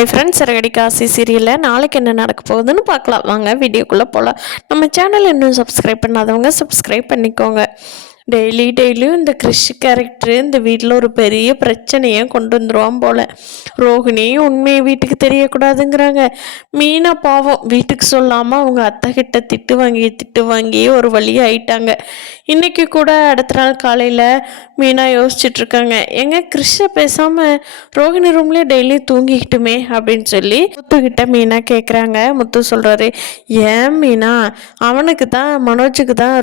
Hi friends, சிறகடி Kashi சீரியலில் நாளைக்கு என்ன நடக்க போகுதுன்னு பார்க்கலாம். வாங்க வீடியோக்குள்ளே போகலாம். நம்ம சேனல் இன்னும் சப்ஸ்கிரைப் பண்ணாதவங்க சப்ஸ்கிரைப் பண்ணிக்கோங்க. டெய்லியும் இந்த கிறிஷ் கேரக்டரு இந்த வீட்டில் ஒரு பெரிய பிரச்சனையை கொண்டு வந்துடுவான் போல். ரோஹிணியும் உண்மையை வீட்டுக்கு தெரியக்கூடாதுங்கிறாங்க. மீனா பாவம் வீட்டுக்கு சொல்லாமல் அவங்க அத்தை கிட்ட திட்டு வாங்கி ஒரு வழி ஆயிட்டாங்க. இன்றைக்கி கூட அடுத்த நாள் காலையில் மீனா யோசிச்சுட்ருக்காங்க, எங்க கிறிஷை பேசாமல் ரோஹிணி ரூம்லேயே டெய்லி தூங்கிக்கிட்டுமே அப்படின்னு சொல்லி முத்துக்கிட்ட மீனா கேட்குறாங்க. முத்து சொல்கிறாரு, ஏன் மீனா, அவனுக்கு தான் மனோஜுக்கு தான்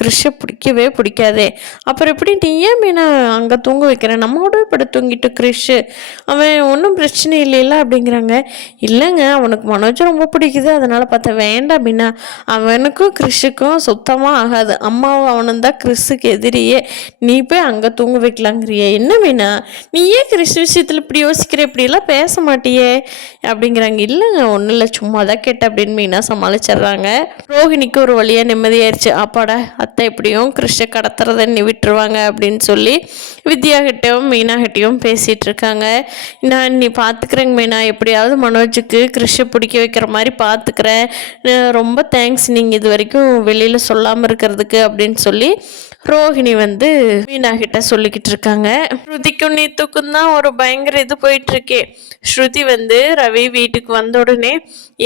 கிறிஷை பிடிக்கவே பிடிக்காதே, அப்புறம் எப்படி நீ ஏன் மீனா அங்கே தூங்க வைக்கிற, நம்மோட இப்படி தூங்கிட்டு கிறிஷு அவன் ஒன்றும் பிரச்சனை இல்லைல்ல அப்படிங்கிறாங்க. இல்லைங்க, அவனுக்கு மனோஜ் ரொம்ப பிடிக்குது, அதனால் பார்த்தா வேண்டாம் மீனா, அவனுக்கும் கிறிஷுக்கும் சுத்தமாக ஆகாது, அம்மாவும் அவனும் தான் கிறிஸுக்கு எதிரியே, நீ போய் அங்கே தூங்க வைக்கலாங்கிறியே, என்ன மீனா நீ ஏன் கிறிஸ் விஷயத்தில் இப்படி யோசிக்கிற, இப்படியெல்லாம் பேச மாட்டியே அப்படிங்கிறாங்க. இல்லைங்க, ஒன்றும் இல்லை, சும்மா தான் கேட்டேன் அப்படின்னு மீனா சமாளிச்சிடுறாங்க. ரோஹிணிக்கு ஒரு வழியாக நிம்மதியாயிருச்சு. அப்பாடா, அத்தை எப்படியும் கிறிஷை கடத்துறதை நீ விட்டுருவாங்க அப்படின்னு சொல்லி வித்யாகிட்டையும் மீனாகிட்டையும் பேசிகிட்டு இருக்காங்க. நான் நீ பார்த்துக்கிறேங்க மீனா, எப்படியாவது மனோஜுக்கு கிறிஷை பிடிக்க வைக்கிற மாதிரி பார்த்துக்கிறேன், ரொம்ப தேங்க்ஸ் நீங்கள் இது வரைக்கும் வெளியில் சொல்லாமல் இருக்கிறதுக்கு அப்படின்னு சொல்லி ரோஹிணி மீனா கிட்ட சொல்லிக்கிட்டு இருக்காங்க. ஸ்ருதிக்கும் நீத்துக்கும் தான் ஒரு பயங்கர இது போயிட்டு இருக்கே. ஸ்ருதி ரவி வீட்டுக்கு வந்த உடனே,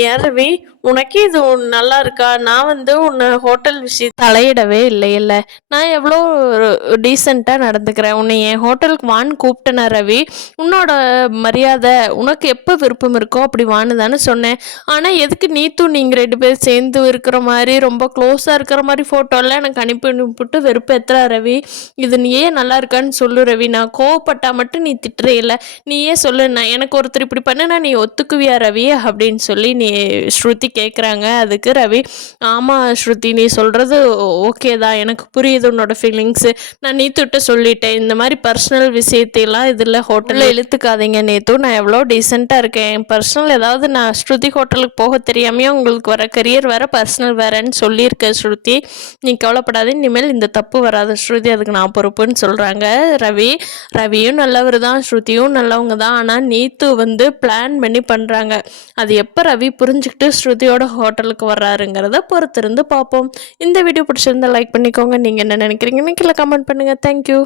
ஏன் ரவி உனக்கே இது நல்லா இருக்கா, நான் உன்னை ஹோட்டல் விஷயம் தலையிடவே இல்லை, நான் எவ்வளோ டீசெண்டாக நடந்துக்கிறேன், உன்னை என் ஹோட்டலுக்கு வான்னு கூப்பிட்டேனா ரவி, உன்னோட மரியாதை உனக்கு எப்போ விருப்பம் இருக்கோ அப்படி வான்னு தானே சொன்னேன், ஆனால் எதுக்கு நீத்தும் நீங்கள் 2 பேர் சேர்ந்து இருக்கிற மாதிரி ரொம்ப க்ளோஸாக இருக்கிற மாதிரி ஃபோட்டோலாம் எனக்கு அனுப்பிட்டு வெறுப்பேத்துறா ரவி, இது நீயே நல்லா இருக்கான்னு சொல்லு ரவி, நான் கோவப்பட்டா மட்டும் நீ திட்டுறே இல்லை, நீயே சொல்லு, நான் எனக்கு ஒருத்தர் இப்படி பண்ணுனா நீ ஒத்துக்குவியா ரவி அப்படின்னு சொல்லி ஸ்ருதி கேட்குறாங்க. அதுக்கு ரவி, ஆமாம் ஸ்ருதி, நீ சொல்கிறது ஓகே தான், எனக்கு புரியுது உன்னோட ஃபீலிங்ஸு, நான் நீத்துட்ட சொல்லிட்டேன், இந்த மாதிரி பர்சனல் விஷயத்தையெல்லாம் இதில் ஹோட்டலில் இழுத்துக்காதீங்க நேத்து, நான் எவ்வளோ டீசெண்டாக இருக்கேன், பர்சனல் ஏதாவது நான் ஸ்ருதி ஹோட்டலுக்கு போக தெரியாமையே உங்களுக்கு வர கரியர் வேறு பர்சனல் வேறேன்னு சொல்லியிருக்கேன் ஸ்ருதி, நீ கவலைப்படாது, இனிமேல் இந்த தப்பு வராது ஸ்ருதி, அதுக்கு நான் பொறுப்புன்னு சொல்கிறாங்க. ரவியும் நல்லவர் தான், ஸ்ருதியும் நல்லவங்க தான், ஆனால் நீத்து பிளான் பண்ணி பண்ணுறாங்க, அது எப்போ ரவி புரிஞ்சுக்கிட்டு ஸ்ருதியோட ஹோட்டலுக்கு வர்றாருங்கிறத பொறுத்திருந்து பார்ப்போம். இந்த வீடியோ பிடிச்சிருந்தா லைக் பண்ணிக்கோங்க. நீங்கள் என்ன நினைக்கிறீங்கன்னு கீழே கமெண்ட் பண்ணுங்கள். தேங்க்யூ.